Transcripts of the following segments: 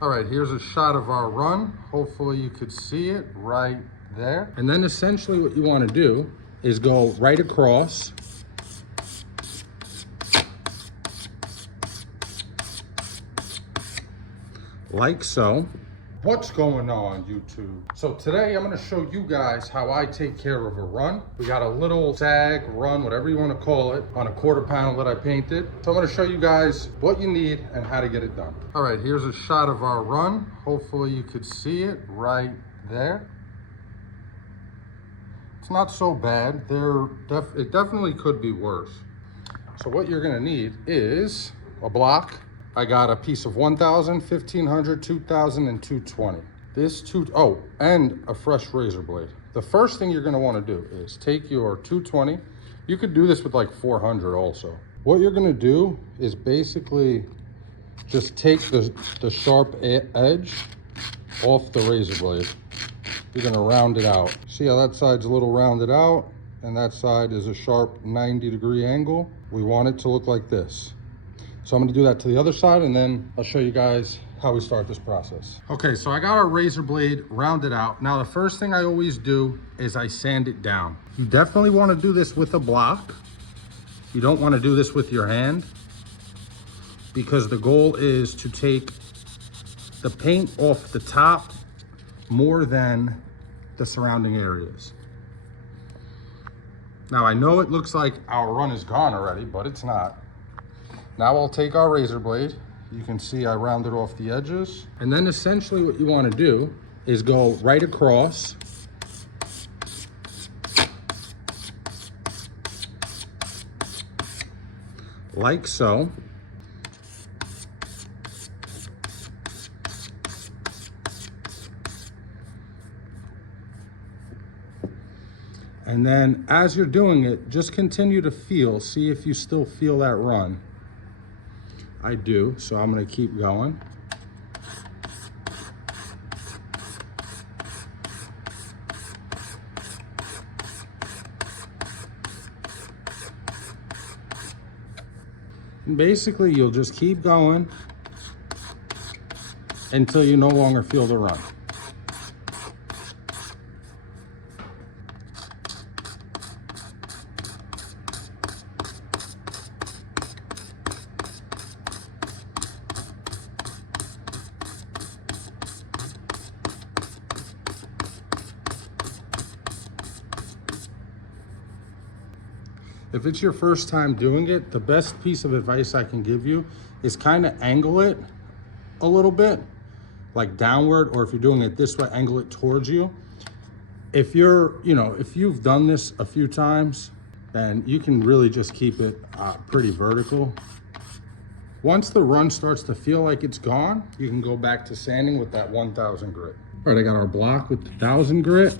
All right, here's a shot of our run. Hopefully you could see it right there. And then essentially what you want to do is go right across. Like so. What's going on, YouTube? So today I'm gonna show you guys how I take care of a run. We got a little sag, run, whatever you wanna call it, on a quarter panel that I painted. So I'm gonna show you guys what you need and how to get it done. All right, here's a shot of our run. Hopefully you could see it right there. It's not so bad. It definitely could be worse. So what you're gonna need is a block. I got a piece of 1,000, 1,500, 2,000, and 220. And a fresh razor blade. The first thing you're gonna wanna do is take your 220. You could do this with like 400 also. What you're gonna do is basically just take the sharp edge off the razor blade. You're gonna round it out. See how that side's a little rounded out and that side is a sharp 90-degree angle? We want it to look like this. So I'm gonna do that to the other side and then I'll show you guys how we start this process. Okay, so I got our razor blade rounded out. Now the first thing I always do is I sand it down. You definitely wanna do this with a block. You don't wanna do this with your hand because the goal is to take the paint off the top more than the surrounding areas. Now I know it looks like our run is gone already, but it's not. Now I'll take our razor blade. You can see I rounded off the edges. And then essentially what you want to do is go right across. Like so. And then as you're doing it, just continue to feel, see if you still feel that run. I do, so I'm gonna keep going. And basically, you'll just keep going until you no longer feel the run. If it's your first time doing it, the best piece of advice I can give you is kind of angle it a little bit, like downward, or if you're doing it this way, angle it towards you. If you've done this a few times, then you can really just keep it pretty vertical. Once the run starts to feel like it's gone, you can go back to sanding with that 1,000 grit. All right, I got our block with the 1,000 grit.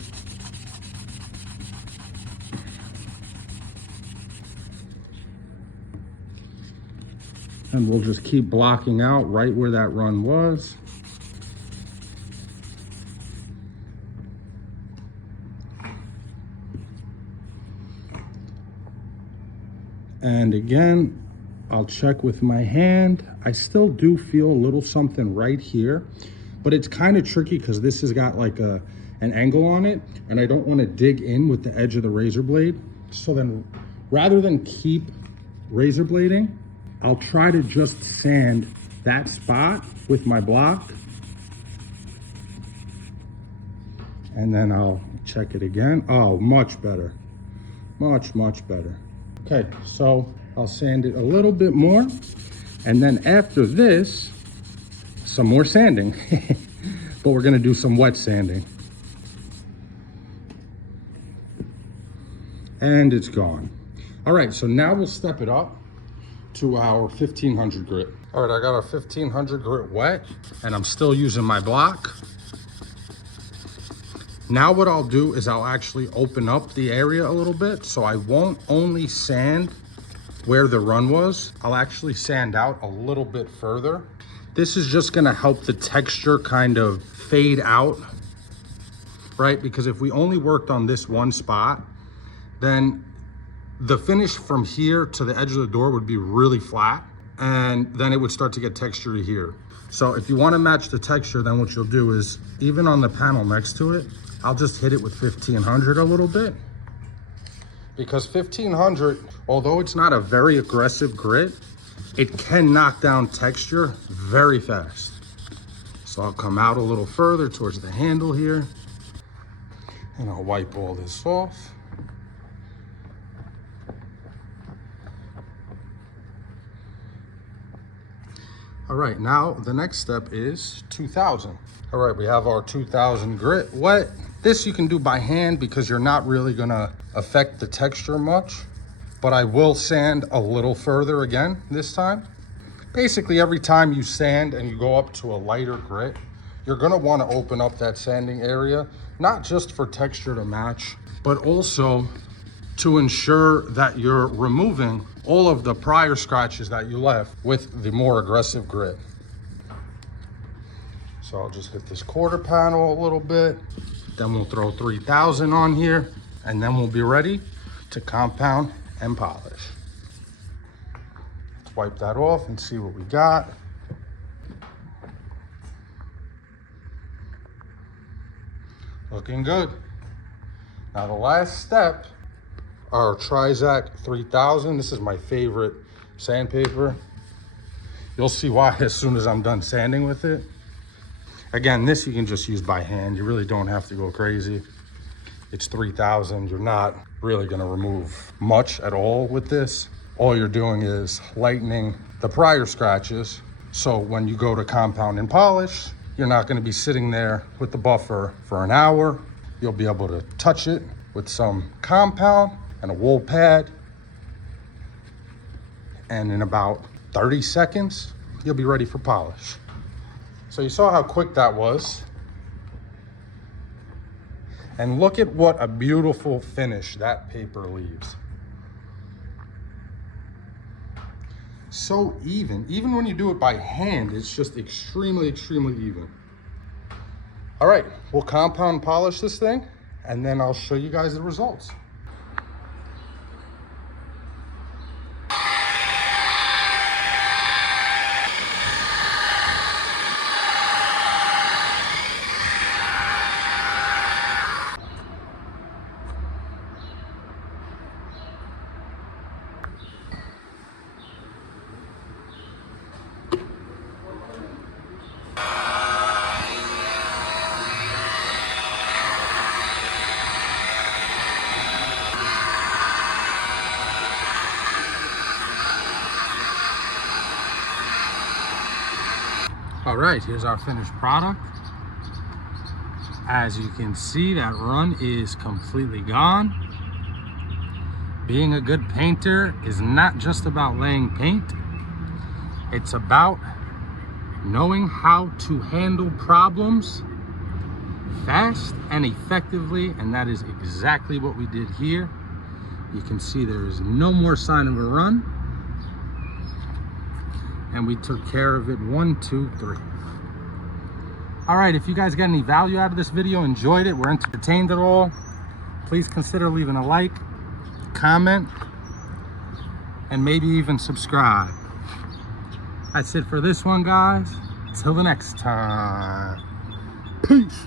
And we'll just keep blocking out right where that run was. And again, I'll check with my hand. I still do feel a little something right here, but it's kind of tricky because this has got like an angle on it and I don't want to dig in with the edge of the razor blade. So then rather than keep razor blading, I'll try to just sand that spot with my block. And then I'll check it again. Oh, much better. Much, much better. Okay, so I'll sand it a little bit more. And then after this, some more sanding. But we're gonna do some wet sanding. And it's gone. All right, so now we'll step it up to our 1,500 grit. All right, I got our 1,500 grit wet and I'm still using my block. Now what I'll do is I'll actually open up the area a little bit, so I won't only sand where the run was, I'll actually sand out a little bit further. This is just gonna help the texture kind of fade out, right? Because if we only worked on this one spot, then the finish from here to the edge of the door would be really flat, and then it would start to get textured here. So if you want to match the texture, then what you'll do is, even on the panel next to it, I'll just hit it with 1500 a little bit. Because 1500, although it's not a very aggressive grit, it can knock down texture very fast. So I'll come out a little further towards the handle here, and I'll wipe all this off. All right, now the next step is 2000. All right, we have our 2000 grit wet. This you can do by hand because you're not really gonna affect the texture much, but I will sand a little further again this time. Basically, every time you sand and you go up to a lighter grit, you're gonna wanna open up that sanding area, not just for texture to match, but also to ensure that you're removing all of the prior scratches that you left with the more aggressive grit. So I'll just hit this quarter panel a little bit, then we'll throw 3000 on here, and then we'll be ready to compound and polish. Let's wipe that off and see what we got. Looking good. Now the last step, our Trizac 3000. This is my favorite sandpaper. You'll see why as soon as I'm done sanding with it. Again, this you can just use by hand. You really don't have to go crazy. It's 3000. You're not really gonna remove much at all with this. All you're doing is lightening the prior scratches. So when you go to compound and polish, you're not gonna be sitting there with the buffer for an hour. You'll be able to touch it with some compound and a wool pad, and in about 30 seconds, you'll be ready for polish. So you saw how quick that was. And look at what a beautiful finish that paper leaves. So even when you do it by hand, it's just extremely, extremely even. All right, we'll compound polish this thing, and then I'll show you guys the results. All right, here's our finished product. As you can see, that run is completely gone. Being a good painter is not just about laying paint. It's about knowing how to handle problems fast and effectively, and that is exactly what we did here. You can see there is no more sign of a run. And we took care of it 1, 2, 3. All right, if you guys got any value out of this video, enjoyed it, were entertained at all, please consider leaving a like, comment, and maybe even subscribe. That's it for this one, guys. Till the next time. Peace.